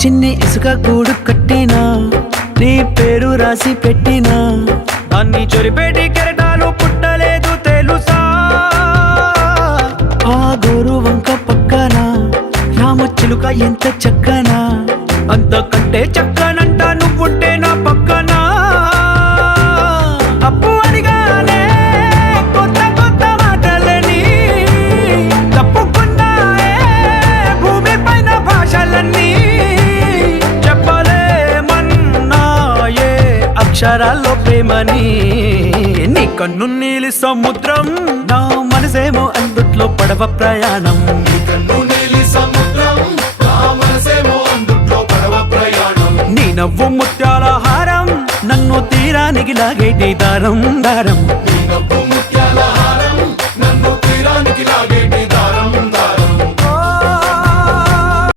చిన్ని ఇసుక గూడు కట్టినా నీ పేరు రాసి పెట్టినా అన్ని చొరిపేటి కెరటాలు పుట్టలేదు తెలుసా ఆ గోరు వంక పక్కన రామచిలుక ఎంత చక్కనా అంతకంటే చక్కనంట నువ్వుంటే నా పక్కన అప్పు అడిగానే కొత్త కొత్త మాటలని తప్పుకున్నాయే భూమి పైన భాషలన్నీ చెప్పలేమన్నాయే అక్షరాల్లో ప్రేమని నీ కన్ను నీలి సముద్రం నా మనసేమో అందుట్లో పడవ ప్రయాణం నీ నవ్వు ముత్యాల హారం నన్ను తీరానికి లాగేటి దారం దారం నన్ను తీరానికి లాగేటి